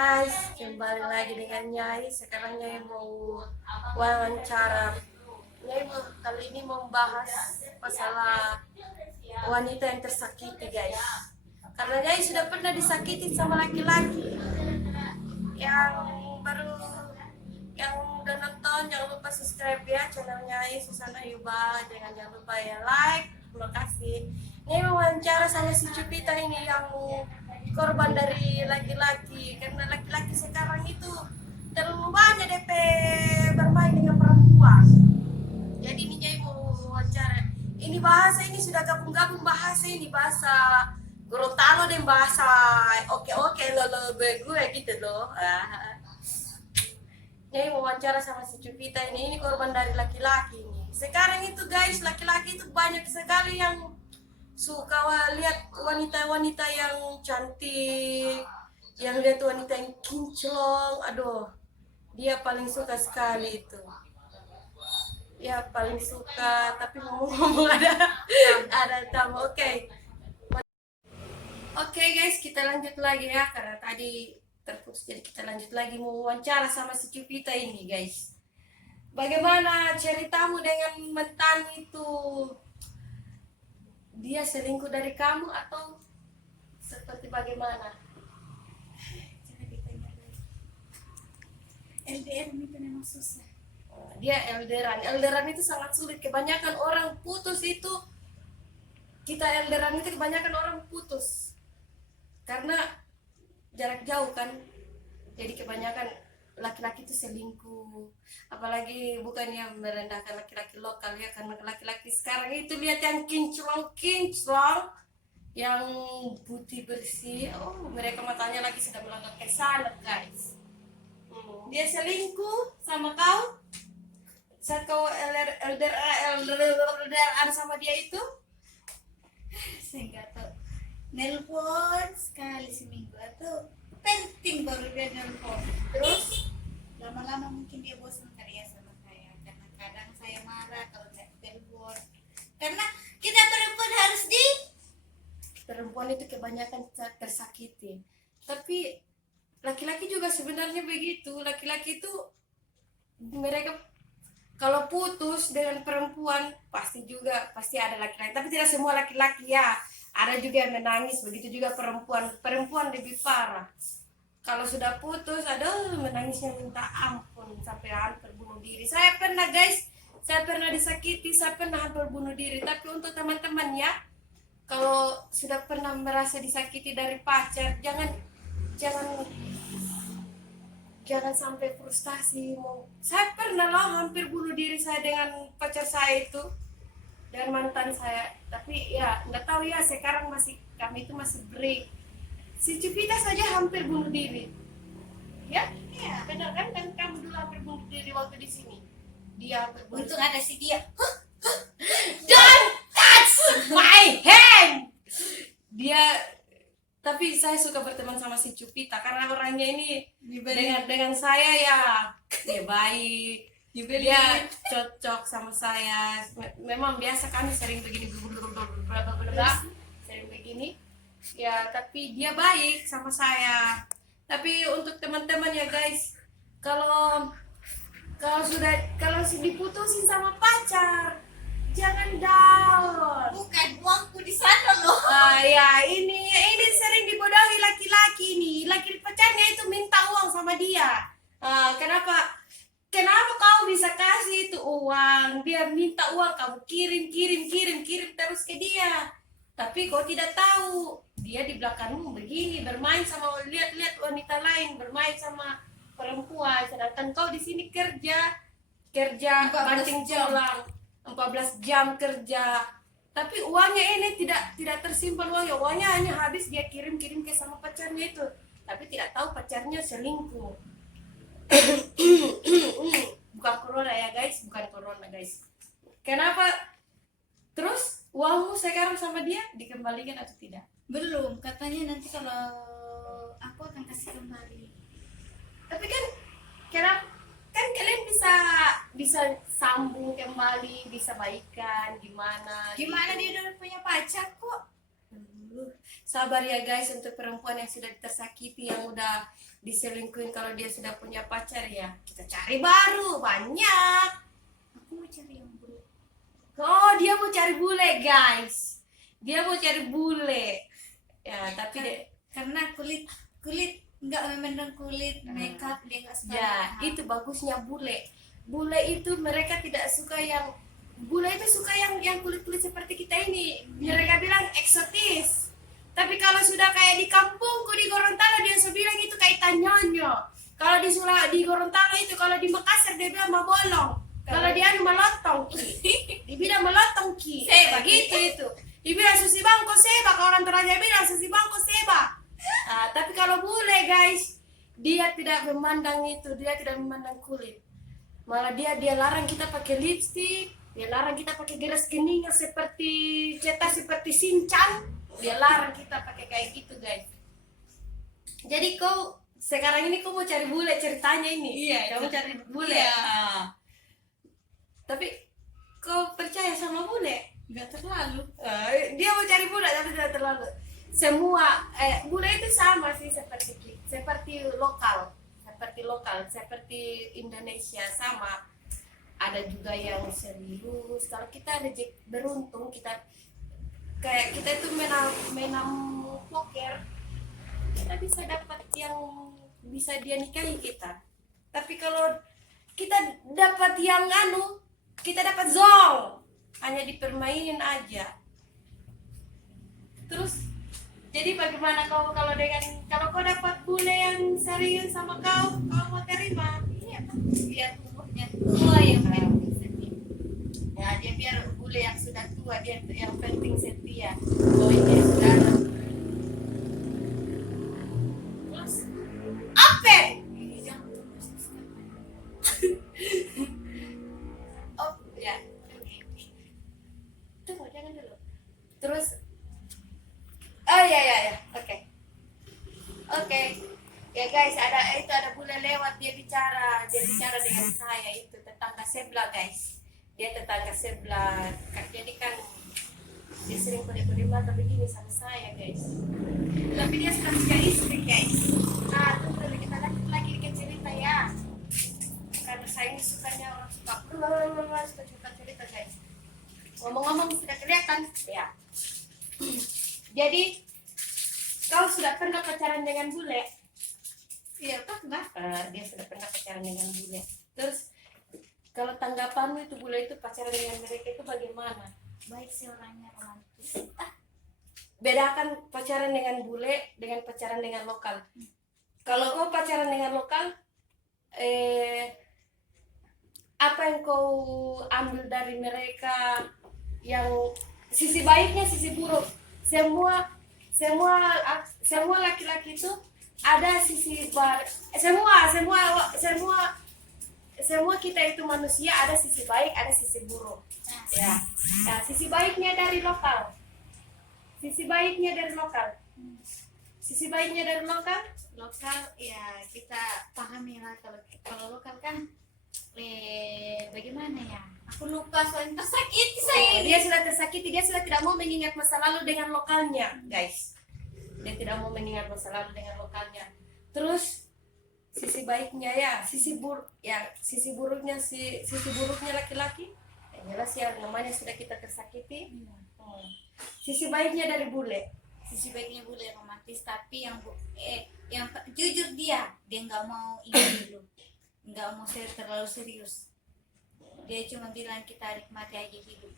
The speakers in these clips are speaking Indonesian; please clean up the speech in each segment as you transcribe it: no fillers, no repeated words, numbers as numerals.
guys, kembali lagi dengan Nyai. Sekarang Nyai mau wawancara. Nyai mau, kali ini membahas masalah wanita yang tersakiti guys. Karena Nyai sudah pernah disakiti sama laki-laki. Yang baru yang udah nonton jangan lupa subscribe ya channel Nyai Susana Yuba. Jangan lupa ya like. Terima kasih. Nyai mau wawancara sama si Cupita ini yang korban dari laki-laki, karena laki-laki sekarang itu terlalu banyak DP bermain dengan perempuan. Jadi ini Nyai mau wawancara. Ini bahasa ini sudah gabung-gabung bahasa ini, bahasa Gorontalo dan bahasa oke lo gue gitu loh. Nyai mau wawancara sama si Cupita ini korban dari laki-laki ini. Sekarang itu guys, laki-laki itu banyak sekali yang suka lihat wanita-wanita yang cantik, yang lihat wanita yang kinclong. Aduh, dia paling suka sekali itu. Ya paling suka, tapi ngomong-ngomong ada tamu. Oke guys, kita lanjut lagi ya karena tadi terputus, jadi kita lanjut lagi mau wawancara sama si Cupita ini guys. Bagaimana ceritamu dengan mantan itu? Dia selingkuh dari kamu atau seperti bagaimana? Jangan ditanya dulu. LDR itu memang susah. Dia LDRan itu sangat sulit. Kebanyakan orang putus itu, kita LDRan itu kebanyakan orang putus karena jarak jauh kan. Jadi kebanyakan laki-laki itu selingkuh, apalagi bukannya merendahkan laki-laki lokal ya, karena laki-laki sekarang itu lihat yang kinclong yang putih bersih, oh mereka matanya lagi sudah melangkah ke sana guys. Dia selingkuh sama kau saat kau LDR sama dia itu? Saya nggak tahu. Nelpon sekali seminggu atau penting baru dia nelpon. Terus lama-lama mungkin dia bosan karya sama saya, karena kadang saya marah kalau nggak telepon. Karena kita perempuan harus Perempuan itu kebanyakan tersakiti, tapi laki-laki juga sebenarnya begitu. Laki-laki itu mereka kalau putus dengan perempuan pasti ada laki-laki, tapi tidak semua laki-laki ya, ada juga yang menangis. Begitu juga perempuan lebih parah. Kalau sudah putus, aduh menangisnya minta ampun sampai hampir bunuh diri. Saya pernah guys, saya pernah disakiti, saya pernah hampir bunuh diri. Tapi untuk teman-teman ya, kalau sudah pernah merasa disakiti dari pacar, jangan sampai frustasi. Saya pernah lah hampir bunuh diri saya dengan pacar saya itu, dengan mantan saya. Tapi ya nggak tahu ya, sekarang kami itu masih break. Si Cupita saja hampir bunuh diri. Ya, iya benar kan? Dan kamu dulu hampir bunuh diri waktu di sini. Dia hampir bunuh. untuk ada si dia. Don't touch my hand. Tapi saya suka berteman sama si Cupita karena orangnya ini dengan saya ya baik. Dia cocok sama saya. Memang biasa kami sering begini, sering begini. Ya, tapi dia baik sama saya. Tapi untuk teman-teman ya guys, kalau diputusin sama pacar, jangan down. Bukan uangku di sana loh. Ya ini sering dibodohi laki-laki ini. Laki pacarnya itu minta uang sama dia. Kenapa kau bisa kasih itu uang? Dia minta uang, kamu kirim terus ke dia. Tapi kau tidak tahu, dia di belakangmu begini bermain sama, lihat wanita lain bermain sama perempuan, sedangkan kau di sini kerja 14 banting jam. tulang 14 jam kerja, tapi uangnya ini tidak tersimpan. Uangnya hanya habis dia kirim ke sama pacarnya itu, tapi tidak tahu pacarnya selingkuh. Bukan corona ya guys, bukan corona guys. Kenapa? Terus uangmu sekarang sama dia dikembalikan atau tidak? Belum, katanya nanti kalau aku akan kasih kembali. Tapi kan kalian bisa sambung kembali, bisa baikan gimana Gimana dia udah punya pacar kok? Sabar ya guys untuk perempuan yang sudah tersakiti, yang udah diselingkuhin kalau dia sudah punya pacar ya. Kita cari baru banyak. Aku mau cari yang bulu. Oh, dia mau cari bule guys. Dia mau cari bule. Ya, tapi Karena kulit nggak memandang kulit, makeup dia nggak suka. ya, makeup. itu bagusnya bule. Bule itu mereka tidak suka yang bule itu suka yang kulit-kulit seperti kita ini. Mereka bilang eksotis. Tapi kalau sudah kayak di kampungku di Gorontalo dia bilang itu kayak tanyonyo. Kalau di Gorontalo itu, kalau di Makassar dia bilang mabolong. Kalau dia melotong ki. Dibilang melotong ki. Seba, Begitu itu. Dibilang susi bangko seba, kalau orang Toraja bilang susi bangko seba. Tapi kalau bule guys, dia tidak memandang itu, dia tidak memandang kulit. Malah dia larang kita pakai lipstik, dia larang kita pakai geras kening yang seperti cetak seperti Shinchan. Dia larang kita pakai kayak gitu guys. Jadi kau sekarang ini kau mau cari bule ceritanya ini. Iya, Kamu cari bule. Iya. Tapi kau percaya sama bule? Nggak terlalu. Dia mau cari bule tapi tidak terlalu. Semua bule itu sama sih seperti lokal, seperti Indonesia sama. Ada juga yang serius. Kalau kita beruntung, kita itu menang poker, kita bisa dapat yang bisa dia nikahi kita. Tapi kalau kita dapat yang kita dapat zong, hanya dipermainin aja. Terus jadi bagaimana kau kalau kau dapat bule yang serius sama kau mau terima? Iya, biar umurnya tua yang penting setia. Ya, dia biar bule yang sudah tua, dia yang penting setia. Oh, ini sudah ada. Terus apa? Ini jangan tunggu sekarang. Oh, ya. Tunggu, jangan dulu. Terus oh ya. Oke. Ya guys, ada bule lewat, dia bicara dengan saya, itu tetangga sebelah guys. Dia tetangga sebelah. Jadi kan dia sering kode-kode mata begini sama saya guys. Tapi dia sudah punya istri guys. Tunggu dulu, kita lanjut lagi ke cerita ya. Karena saya ini sukanya orang suka cerita guys. Ngomong-ngomong sudah kelihatan ya. Jadi kau sudah pernah pacaran dengan bule? Iya, pernah. Dia sudah pernah pacaran dengan bule. Terus kalau tanggapanmu itu bule itu pacaran dengan mereka itu bagaimana? Baik sih orangnya, romantis. Bedakan pacaran dengan bule dengan pacaran dengan lokal. Kalau kau pacaran dengan lokal, apa yang kau ambil dari mereka, yang sisi baiknya, sisi buruk? Semua laki-laki itu ada sisi semua kita itu manusia, ada sisi baik, ada sisi buruk. Ya. Nah, sisi baiknya dari lokal. Sisi baiknya dari lokal. Lokal ya kita pahami lah, kalau lokal kan bagaimana ya? Aku lupa soalnya tersakiti saya. Dia sudah tersakiti, dia sudah tidak mau mengingat masa lalu dengan lokalnya, guys. Dia tidak mau mengingat masa lalu dengan lokalnya. Terus sisi baiknya ya, sisi buruknya laki-laki. Yang jelas ya, namanya sudah kita tersakiti. Sisi baiknya dari bule. Sisi baiknya bule romantis, tapi yang jujur dia nggak mau ini dulu, nggak mau terlalu serius. Dia cuma bilang kita nikmati aja hidup.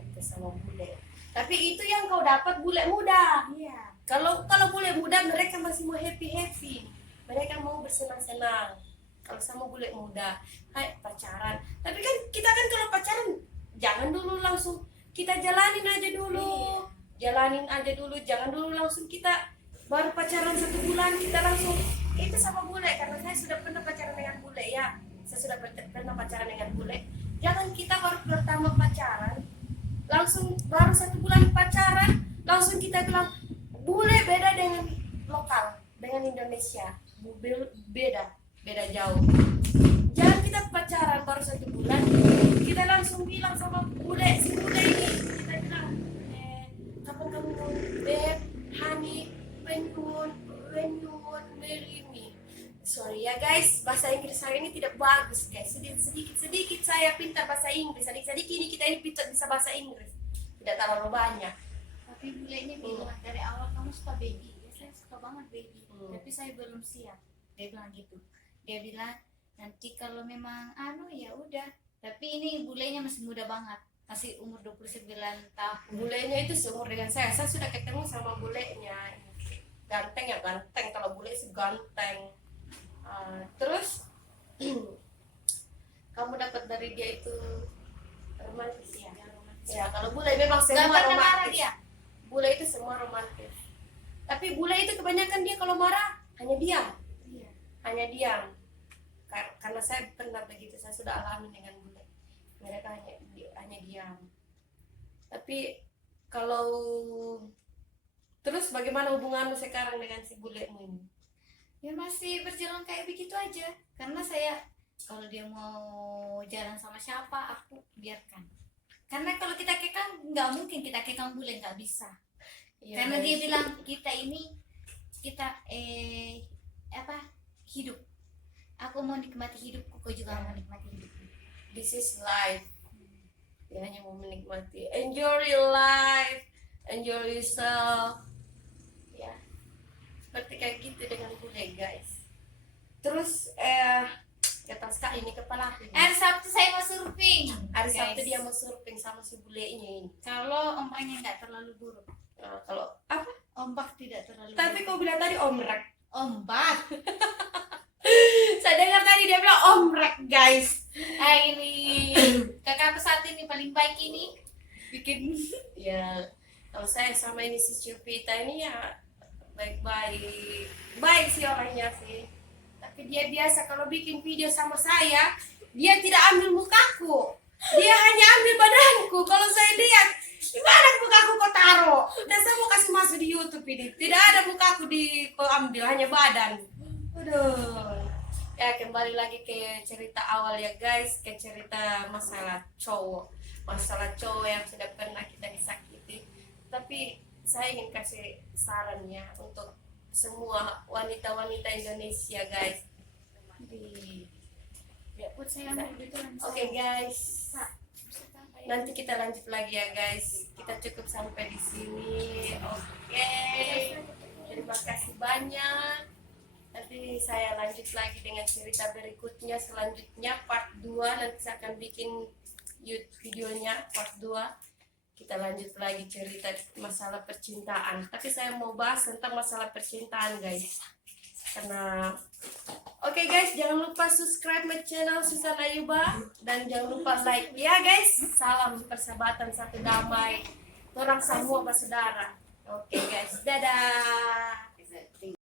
Itu sama bule. Tapi itu yang kau dapat bule muda. Iya. Kalau bule muda mereka masih mau happy, mereka mau bersenang-senang. Kalau sama bule muda, hai pacaran. Tapi kan kita kan kalau pacaran jangan dulu langsung, kita jalanin aja dulu. Jangan dulu langsung kita baru pacaran 1 bulan kita langsung itu sama bule. Karena saya sudah pernah pacaran dengan bule ya. Saya sudah pernah pacaran dengan bule. Jangan kita baru pertama pacaran langsung baru 1 bulan pacaran langsung kita bilang bule beda dengan lokal, dengan Indonesia. Beda jauh. Jangan kita pacaran baru 1 bulan kita langsung bilang sama si bule ini, kita bilang kamu apa kamu mau, babe, honey, when you want marry me. Sorry ya guys, bahasa Inggris saya ini tidak bagus guys. Sedikit saya pintar bahasa Inggris. Sedikit ini kita ini pintar bisa bahasa Inggris. Tidak terlalu banyak. Tapi bulenya bilang dari awal kamu suka baby. Ya saya suka banget baby. Tapi saya belum siap. Dia bilang gitu. Dia bilang nanti kalau memang ya udah. Tapi ini bulenya masih muda banget. Masih umur 29 tahun. Bulenya itu seumur dengan saya. Saya sudah ketemu sama bulenya. Ganteng ya ganteng. Kalau bule itu ganteng. Terus kamu dapat dari dia itu romantis ya? Ya, kalau bule memang semua romantis. Dia. Bule itu semua romantis. Tapi bule itu kebanyakan dia kalau marah hanya diam. Iya. Hanya diam. Karena saya pernah begitu, saya sudah alami dengan bule. Mereka hanya diam. Tapi kalau terus bagaimana hubunganmu sekarang dengan si bulemu ini? Ya masih berjalan kayak begitu aja. Karena saya kalau dia mau jalan sama siapa aku biarkan. Karena kalau kita kekang nggak mungkin kita kekang bule, nggak bisa. Ya, Karena dia bilang kita hidup. Aku mau nikmati hidupku, kau juga mau nikmati hidupku. this is life. Dia hanya mau menikmati. Enjoy your life, enjoy yourself. Ya, seperti kayak gitu dengan bule guys. Terus gatal sekali ini kepala aku. Hari Sabtu saya mau surfing. Hari guys. Sabtu dia mau surfing sama si bulenya ini. Kalau ombaknya nggak terlalu buruk. Kalau apa? Ombak tidak terlalu Tapi buruk. kau bilang tadi omrek. Ombak. Saya dengar tadi dia bilang omrek guys. Ini kakak saat ini paling baik ini bikin. Ya, kalau saya sama ini si Cupita ini ya baik sih orangnya sih. Tapi dia biasa kalau bikin video sama saya, dia tidak ambil mukaku, dia hanya ambil badanku. Kalau saya lihat, gimana mukaku kau taruh? Dan saya mau kasih masuk di YouTube ini, tidak ada mukaku kau ambil, hanya badan. Aduh. Ya, kembali lagi ke cerita awal ya guys, ke cerita masalah cowok yang sudah pernah kita disakiti. Tapi saya ingin kasih sarannya untuk semua wanita-wanita Indonesia guys. Ya, put saya ambil gitu kan. Oke guys, nanti kita lanjut lagi ya guys. Kita cukup sampai di sini. Oke, terima kasih banyak. Nanti saya lanjut lagi dengan cerita berikutnya, selanjutnya part 2. Nanti saya akan bikin videonya part 2. Kita lanjut lagi cerita masalah percintaan. Tapi saya mau bahas tentang masalah percintaan guys. Karena oke guys, jangan lupa subscribe my channel Susana Yuba. Dan jangan lupa like ya guys. Salam persahabatan satu damai. Orang semua bersaudara. Oke guys, dadah.